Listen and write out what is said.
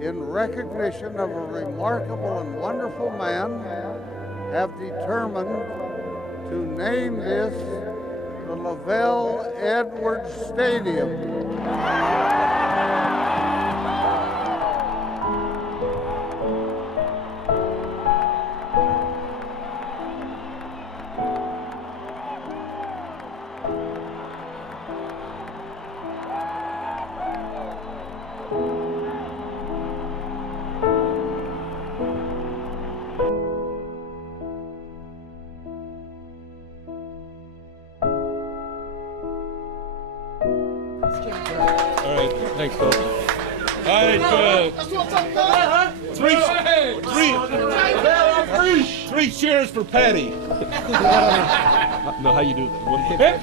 in recognition of a remarkable and wonderful man, have determined to name this the Lavelle Edwards Stadium. All right, thanks, Phil. All right, three cheers for Patty. No, how you do that?